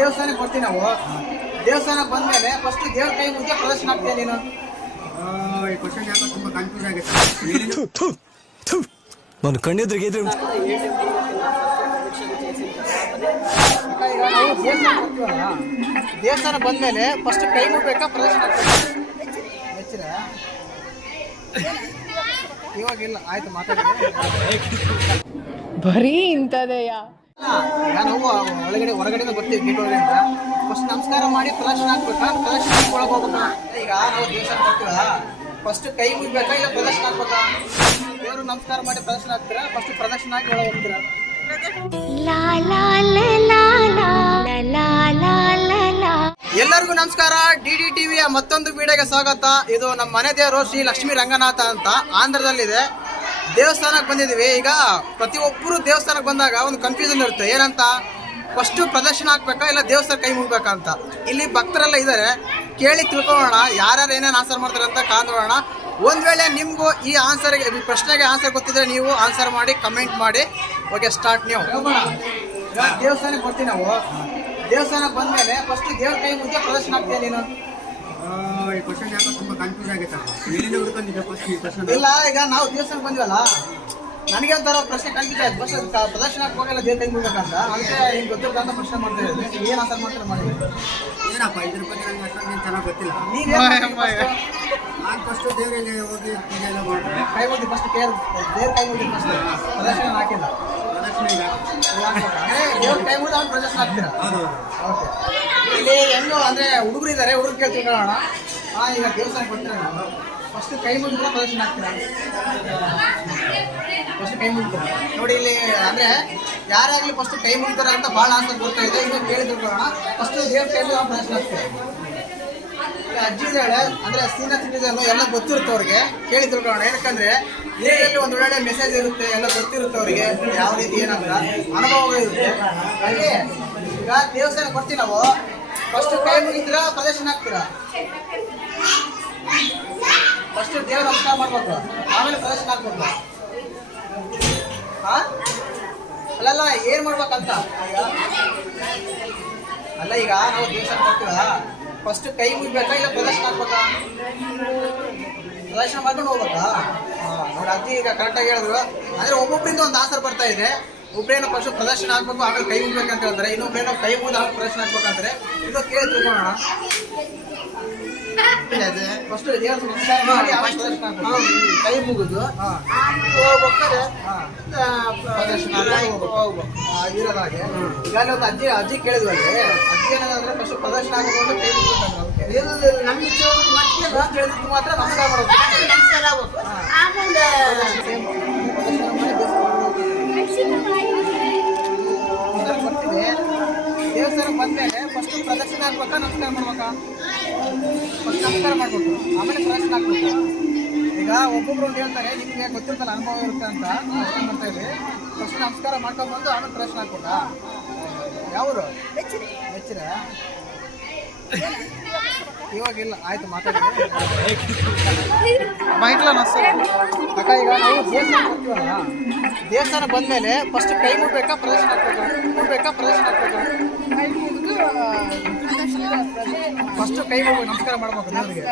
ದೇವಸ್ಥಾನಕ್ಕೆ ಬರ್ತೀವಿ ನಾವು. ದೇವಸ್ಥಾನಕ್ಕೆ ಬಂದ್ಮೇಲೆ ಫಸ್ಟ್ ದೇವ್ರ ಕೈ ಮುಂಚೆ ಪ್ರದರ್ಶನ ಆಗ್ತೀಯ ನೀನು? ಈ ಕ್ವಶನ್ ಯಾಕೋ ತುಂಬಾ ಕನ್ಫ್ಯೂಸ್ ಆಗುತ್ತೆ ನಾನು ಕಣ್ಣೆದ್ರಿಗೆ ದೇವಸ್ಥಾನ ಬಂದ ದೇವಸ್ಥಾನ ಬಂದ್ಮೇಲೆ ಫಸ್ಟ್ ಕೈ ಮುಗ್ಬೇಕಾ ಪ್ರದರ್ಶನ ಇವಾಗಿಲ್ಲ ಆಯ್ತು ಮಾತಾಡಿ. ಬರೀ ಇಂಥದೆಯಾ? ನಾನು ಒಳಗಡೆ ಹೊರಗಡೆಯಿಂದ ಬರ್ತೀವಿ ಗೇಟ್ ಒಳಗಡೆಯಿಂದ ಫಸ್ಟ್ ನಮಸ್ಕಾರ ಮಾಡಿ ಪ್ರದರ್ಶನ ಹಾಕ್ಬೇಕಾ? ಪ್ರದರ್ಶನ ಒಳಗೆ ಈಗ ನಾವು ದೇಶ ಬರ್ತೀವಲ್ಲ ಫಸ್ಟ್ ಕೈ ಮುಗ್ಬೇಕಾ ಇಲ್ಲ ಪ್ರದರ್ಶನ ಹಾಕ್ಬೇಕಾ? ದೇವರು ನಮಸ್ಕಾರ ಮಾಡಿ ಪ್ರದರ್ಶನ ಹಾಕ್ತೀರಾ? ಫಸ್ಟ್ ಪ್ರದರ್ಶನ ಹಾಕಿ ಒಳಗೆ ಹೋಗ್ತೀರಾ? ಎಲ್ಲರಿಗೂ ನಮಸ್ಕಾರ. ಡಿ ಡಿ ಟಿವಿಯ ಮತ್ತೊಂದು ವಿಡಿಯೋಗೆ ಸ್ವಾಗತ. ಇದು ನಮ್ಮ ಮನೆ ದೇವರು ಶ್ರೀ ಲಕ್ಷ್ಮೀ ರಂಗನಾಥ ಅಂತ ಆಂಧ್ರದಲ್ಲಿದೆ. ದೇವಸ್ಥಾನಕ್ಕೆ ಬಂದಿದ್ದೀವಿ. ಈಗ ಪ್ರತಿಯೊಬ್ಬರು ದೇವಸ್ಥಾನಕ್ಕೆ ಬಂದಾಗ ಒಂದು ಕನ್ಫ್ಯೂಷನ್ ಇರುತ್ತೆ. ಏನಂತ? ಫಸ್ಟು ಪ್ರದರ್ಶನ ಹಾಕ್ಬೇಕಾ ಇಲ್ಲ ದೇವಸ್ಥಾನ ಕೈ ಮುಗ್ಬೇಕಾ ಅಂತ? ಇಲ್ಲಿ ಭಕ್ತರೆಲ್ಲ ಇದ್ದಾರೆ. ಕೇಳಿ ತಿಳ್ಕೊಳ್ಳೋಣ, ಯಾರ್ಯಾರು ಏನೇನು ಆನ್ಸರ್ ಮಾಡ್ತಾರೆ ಅಂತ ಕಾಣೋಣ ಒಂದು ವೇಳೆ ನಿಮಗೂ ಈ ಆನ್ಸರ್ಗೆ ಈ ಪ್ರಶ್ನೆಗೆ ಆನ್ಸರ್ ಗೊತ್ತಿದ್ರೆ ನೀವು ಆನ್ಸರ್ ಮಾಡಿ ಕಮೆಂಟ್ ಮಾಡಿ. ಓಕೆ ಸ್ಟಾರ್ಟ್ ನೀವು. ದೇವಸ್ಥಾನಕ್ಕೆ ಬರ್ತೀವಿ ನಾವು. ದೇವಸ್ಥಾನಕ್ಕೆ ಬಂದಮೇಲೆ ಫಸ್ಟ್ ದೇವ್ರ ಕೈ ಮುದ್ದೆ ಪ್ರದರ್ಶನ ಆಗ್ತೀಯ ನೀನು? ಈ ಕ್ವಶನ್ ಯಾಕೋ ತುಂಬಾ ಕನ್ಫ್ಯೂಸ್ ಆಗುತ್ತೆ ಎಲ್ಲಿಂದ ಹುಡ್ಕೊಂಡಿದ್ದೆ ಫಸ್ಟ್ ಈ ಕ್ವಶನ್ ಇಲ್ಲ ಈಗ ನಾವು ದೇವಸ್ಥಾನಕ್ಕೆ ಬಂದಿವಲ್ಲ ನನಗೆ ಒಂಥರ ಪ್ರಶ್ನೆ ಕನ್ಫ್ಯೂಸ್ ಆಯ್ತು. ಬಸ್ ಪ್ರದರ್ಶನ ಹೋಗಲ್ಲ ದೇವ್ರ ಕೈ ಮುಗ್ಬೇಕಂತ. ಅದಕ್ಕೆ ಹಿಂಗೆ ಗೊತ್ತಿರ್ತಂತ ಪ್ರಶ್ನೆ ಮಾಡ್ತಾ ಇದ್ದೀನಿ ಏನು ಆನ್ಸರ್ ಮಾಡ್ತಾರೆ ಮಾಡಿ? ಏನಪ್ಪ ಇದ್ರ ಬಗ್ಗೆ ನಂಗೆ ಅಷ್ಟೊಂದು ಚೆನ್ನಾಗಿ ಗೊತ್ತಿಲ್ಲ. ನೀವು ನಾನು ಫಸ್ಟ್ ದೇವರಿಗೆ ಹೋಗಿ ಪೂಜೆ ಎಲ್ಲ ಮಾಡ್ತಾರೆ ಕೈ ಮುಗ್ದು ಫಸ್ಟ್ ಕೇರ್ ದೇವ್ರ ಕೈ ಮುಗ್ದು ಫಸ್ಟ್ ಪ್ರದರ್ಶನ ಹಾಕಿಲ್ಲ. ಪ್ರದರ್ಶನ ಈಗ? ದೇವ್ರ ಕೈ ಮುಗ್ದು ಅವ್ನು ಪ್ರದರ್ಶನ ಹಾಕ್ತೀರಾ? ಹೌದು. ಓಕೆ. ಇಲ್ಲಿ ಹೆಂಗು ಅಂದ್ರೆ ಹುಡುಗರು ಇದ್ದಾರೆ ಹುಡುಗರು ಕೇಳ್ತೀವಿ ನೋಡೋಣ ಹಾ ಈಗ ದೇವಸ್ಥಾನಕ್ಕೆ ಬರ್ತೀರಾ ಫಸ್ಟ್ ಕೈ ಮುಗಿದ್ರೆ ಪ್ರದರ್ಶನ ಆಗ್ತೀರ ಫಸ್ಟ್ ಕೈ ಮುಗಿತೀರಾ ನೋಡಿ ಇಲ್ಲಿ, ಅಂದ್ರೆ ಯಾರಾಗ್ಲಿ ಫಸ್ಟ್ ಕೈ ಮುಗಿತಾರೆ ಅಂತ ಭಾಳ ಆಸೆ ಬರ್ತಾ ಇದೆ. ಈಗ ಕೇಳಿ ತಿಳ್ಕೊಳ್ಳೋಣ. ಫಸ್ಟ್ ದೇವ್ರ ಕೈಲಿ ಪ್ರದರ್ಶನ ಆಗ್ತೀರಾ ಅಜ್ಜಿ ಇದ್ದಾಳೆ, ಅಂದ್ರೆ ಸೀನಿಯರ್ ಸಿಟಿಸನ್ ಎಲ್ಲ ಗೊತ್ತಿರುತ್ತೆ ಅವ್ರಿಗೆ. ಕೇಳಿ ತಿಳ್ಕೊಳ್ಳೋಣ. ಯಾಕಂದ್ರೆ ಏನಲ್ಲಿ ಒಂದು ಒಳ್ಳೆ ಮೆಸೇಜ್ ಇರುತ್ತೆ, ಎಲ್ಲ ಗೊತ್ತಿರುತ್ತೆ ಅವ್ರಿಗೆ. ಯಾವ ರೀತಿ, ಏನಂತ. ಅನುಭವ ಇರುತ್ತೆ. ಹಾಗೆ ಈಗ ದೇವಸ್ಥಾನಕ್ಕೆ ಬರ್ತೀವಿ ನಾವು. ಫಸ್ಟ್ ಕೈ ಮುಗಿತೀರಾ ಪ್ರದರ್ಶನ ಹಾಕ್ತೀರಾ? ಫಸ್ಟ್ ದೇವ್ರ ನಮಸ್ಕಾರ ಮಾಡ್ಬೇಕು. ಆಮೇಲೆ ಪ್ರದರ್ಶನ ಹಾಕ್ಬೇಕು. ಹಾ? ಅಲ್ಲಲ್ಲ, ಏನ್ ಮಾಡ್ಬೇಕಂತ? ಅಲ್ಲ, ಈಗ ನಾವು ದೇವಸ್ಥಾನ ಬರ್ತೀವ ಫಸ್ಟ್ ಕೈ ಮುಗಿಬೇಕಾ ಇಲ್ಲ ಪ್ರದರ್ಶನ ಹಾಕ್ಬೇಕಾ? ಪ್ರದರ್ಶನ ಮಾಡ್ಕೊಂಡು ಹೋಗ್ಬೇಕಾ? ನೋಡಿ ಅಜ್ಜಿ ಈಗ ಕರೆಕ್ಟಾಗಿ ಹೇಳಿದ್ರು. ಅಂದ್ರೆ ಒಬ್ಬೊಬ್ಬರಿಂದ ಒಂದು ಆಸರ್ ಬರ್ತಾ ಇದೆ. ಒಬ್ರೇನೋ ಫಸ್ಟ್ ಪ್ರದರ್ಶನ ಹಾಕ್ಬೇಕು, ಆಮೇಲೆ ಕೈ ಮುಗ್ಬೇಕಂತ ಹೇಳ್ತಾರೆ. ಇನ್ನೊಬ್ರೇನೋ ಕೈ ಮುಗಿದ ಪ್ರದರ್ಶನ ಹಾಕ್ಬೇಕಂತಾರೆ ಇದು ಕೇಳಿ ತಿಳ್ಕೊಳ್ಳೋಣ. ಫಸ್ಟ್ ಕೈ ಮುಗಿದು ಹೋಗ್ಬೇಕಾದ್ರೆ ಪ್ರದರ್ಶನ ಒಂದು ಅಜ್ಜಿ ಅಜ್ಜಿ ಕೇಳಿದ್ವಿ ಅಜ್ಜಿ ಏನಂದ್ರೆ ಫಸ್ಟ್ ಪ್ರದರ್ಶನ ಆಗಬಹುದು ಕೈ ಮುಗಿದ್ರು ನಮ್ಗೆ ಮಾತ್ರ ನಮಸ್ಕಾರ ನಮಸ್ಕಾರ ಮಾಡ್ಬೇಕು. ಆಮೇಲೆ ಪ್ರದರ್ಶನ ಆಗ್ಬಿಟ್ಟು ಈಗ ಒಬ್ಬೊಬ್ರು ಒಂದು ಹೇಳ್ತಾರೆ ನಿಮಗೆ ಗೊತ್ತಿರ್ತಲ್ಲ ಅನುಭವ ಇರುತ್ತೆ ಅಂತ ಅಷ್ಟೇ ಮಾಡ್ತಾ ಇದ್ದೀವಿ ಫಸ್ಟ್ ನಮಸ್ಕಾರ ಮಾಡ್ಕೊಂಡ್ಬಂದು ಆಮೇಲೆ ಪ್ರದರ್ಶನ ಹಾಕ್ಬೇಕಾ. ಯಾವರು ಮೆಚ್ಚಿರ ಇವಾಗಿಲ್ಲ ಆಯ್ತು ಮಾತಾಡಿ. ಮೈಕ್ಲ ಅಕ್ಕ ಈಗ ನಾವು ದೇವಸ್ಥಾನ ಬರ್ತೀವಲ್ಲ ದೇವಸ್ಥಾನ ಬಂದ್ಮೇಲೆ ಫಸ್ಟ್ ಕೈ ಮುಡ್ಬೇಕಾ ಪ್ರದರ್ಶನ ಹಾಕ್ಬೇಕಾ? ಮುಡ್ಬೇಕಾ ಪ್ರದರ್ಶನ ಹಾಕ್ಬೇಕಾ? ಫಸ್ಟು ಕೈಗೆ ನಮಸ್ಕಾರ ಮಾಡ್ಬೇಕು ದೇವರಿಗೆ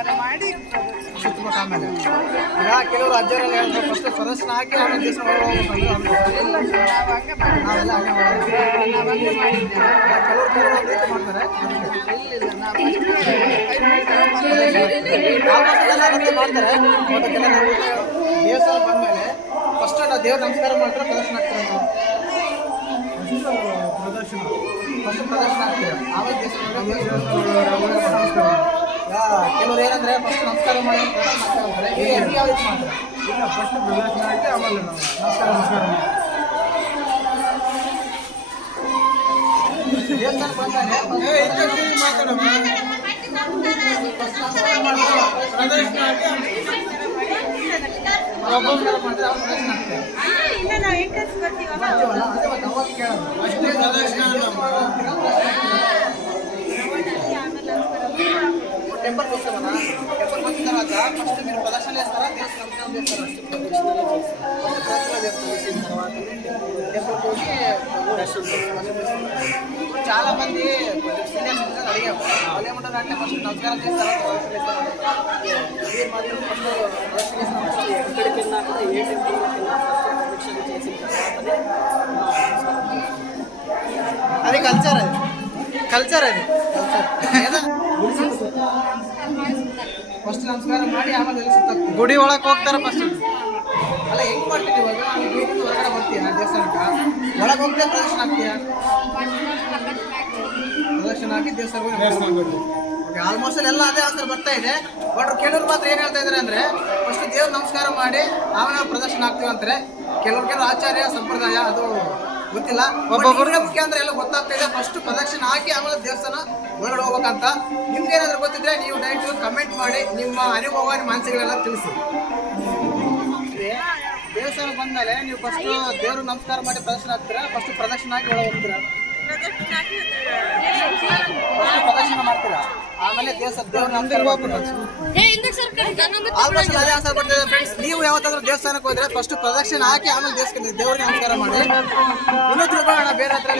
ಆಮೇಲೆ. ಈಗ ಕೆಲವರು ಅಜ್ಜರೆಲ್ಲ ಹೇಳ್ತಾರೆ ಫಸ್ಟ್ ಪ್ರದರ್ಶನ ಹಾಕಿ ಆಮೇಲೆ ದೇಶ ಮಾಡ್ತಾರೆ ಮಾಡ್ತಾರೆ ದೇವಸ್ಥಾನ ಬಂದಮೇಲೆ ಫಸ್ಟ್ ನಾವು ದೇವ್ರ ನಮಸ್ಕಾರ ಮಾಡಿದ್ರೆ ಪ್ರದರ್ಶನ ಆಗ್ತಾರೆ ಪ್ರದರ್ಶನ ಫಸ್ಟ್ ಪ್ರದರ್ಶನ ಆಗ್ತದೆ. ಆಮೇಲೆ ಕೆಲವರು ಏನಂದ್ರೆ ಫಸ್ಟ್ ನಮಸ್ಕಾರ ಮಾಡಿ ಪ್ರದರ್ಶನ ಮಾಡ್ತಾರೆ. ಯಾವ ರೀತಿ ಮಾಡ್ತಾರೆ? ಇಲ್ಲ ಫಸ್ಟ್ ಪ್ರದರ್ಶನ ಆಗಿ ಆಮೇಲೆ ನಮಸ್ಕಾರ ನಮಸ್ಕಾರ ದೇವಸ್ಥಾನ ಬಂದಾಗ ನಮಸ್ಕಾರ ಪ್ರದರ್ಶನ టెంపర్కి వస్తామన్నా టెంపర్కి వచ్చిన తర్వాత ఫస్ట్ మీరు ప్రదర్శన చేస్తారా? దేశం నమస్కారం చేస్తారా? ప్రదర్శన చేసిన తర్వాత టెంపర్కి వచ్చి చాలా మంది సీనియర్స్ అడిగాము వాళ్ళు అంటే ఫస్ట్ నమస్కారం చేస్తారా? ప్రదర్శన ఫస్ట్ ప్రదర్శన చేస్తాం ఎక్కడికి వెళ్ళినా కూడా ఏ టెంపర్కి వెళ్ళినా ఫస్ట్ అది కల్చర్ అది కల్చర్ అది ಕಲ್ಚರ್ ಫಸ್ಟ್ ನಮಸ್ಕಾರ ಮಾಡಿ ಆಮೇಲೆ ಎಲ್ಲಿ ಸುತ್ತಾಕ್ತೀವಿ ಗುಡಿ ಒಳಗೆ ಹೋಗ್ತಾರೆ ಫಸ್ಟ್ ಅಲ್ಲ ಹೆಂಗ್ ಮಾಡ್ತೀವಿ ಇವಾಗ ಅಲ್ಲಿ ಗೇಟಿಂದ ಹೊರಗಡೆ ಬರ್ತೀಯ ದೇವಸ್ಥಾನಕ್ಕೆ ಒಳಗೆ ಹೋಗ್ತೀಯ ಪ್ರದಕ್ಷಿಣ ಹಾಕ್ತೀಯ ಪ್ರದಕ್ಷಿಣ ಹಾಕಿ ದೇವಸ್ಥಾನಕ್ಕೆ ಓಕೆ ಆಲ್ಮೋಸ್ಟ್ ಎಲ್ಲ ಅದೇ ಆನ್ಸರ್ ಬರ್ತಾ ಇದೆ ಬಟ್ ಕೆಲವ್ರು ಮಾತ್ರ ಏನ್ ಹೇಳ್ತಾ ಇದಾರೆ ಅಂದ್ರೆ ಫಸ್ಟ್ ದೇವ್ರ ನಮಸ್ಕಾರ ಮಾಡಿ ಆಮೇಲೆ ನಾವು ಪ್ರದರ್ಶನ ಹಾಕ್ತೀವಿ ಅಂತಾರೆ ಕೆಲವ್ರು ಕೆಲವು ಆಚಾರ್ಯ ಸಂಪ್ರದಾಯ ಅದು ಗೊತ್ತಿಲ್ಲ. ಒಬ್ಬೊಬ್ಬರಿಗೆ ಮುಖ್ಯ ಅಂದ್ರೆ ಎಲ್ಲ ಗೊತ್ತಾಗ್ತಾ ಇದೆ. ಫಸ್ಟ್ ಪ್ರದಕ್ಷಿಣ ಹಾಕಿ ಆಮೇಲೆ ದೇವಸ್ಥಾನ ಒಳಗಡೆ ಹೋಗ್ಬೇಕಂತ. ನಿಮ್ಗೆ ಏನಾದ್ರು ಗೊತ್ತಿದ್ರೆ ನೀವು ಡೈರೆಕ್ಟ್ ಕಮೆಂಟ್ ಮಾಡಿ ನಿಮ್ಮ ಅನುಭವ ನಿಮ್ಮ ಅನಿಸಿಕೆಗಳೆಲ್ಲ ತಿಳಿಸಿ. ದೇವಸ್ಥಾನ ಬಂದಮೇಲೆ ನೀವು ಫಸ್ಟ್ ದೇವ್ರ ನಮಸ್ಕಾರ ಮಾಡಿ ಪ್ರದರ್ಶನ ಹಾಕ್ತೀರಾ? ಫಸ್ಟ್ ಪ್ರದಕ್ಷಿಣ ಹಾಕಿ ಒಳಗೆ ಹೋಗ್ತೀರಾ? ಪ್ರದರ್ಶನ ಪ್ರದಕ್ಷಿಣ ಮಾಡ್ತೀರಾ? ಆಮೇಲೆ ದೇವಸ್ಥಾನ ದೇವ್ರ ನಮಸ್ಕಾರ ಹೋಗ್ಬಿಟ್ಟು ಆಲ್ಮೋಸ್ಟ್ ಅದೇ ಆನ್ಸರ್ ಬರ್ತಿದೆ ಫ್ರೆಂಡ್ಸ್ ನೀವು ಯಾವತ್ತಾದ್ರೂ ದೇವಸ್ಥಾನಕ್ಕೆ ಹೋದ್ರೆ ಫಸ್ಟ್ ಪ್ರದಕ್ಷಿಣೆ ಹಾಕಿ ಆಮೇಲೆ ದೇವಸ್ಥಾನ ದೇವರಿಗೆ ನಮಸ್ಕಾರ ಮಾಡಿ. ಇನ್ನೂ ತಿಳ್ಕೊಳ್ಳೋಣ ಬೇರೆ ಹತ್ರ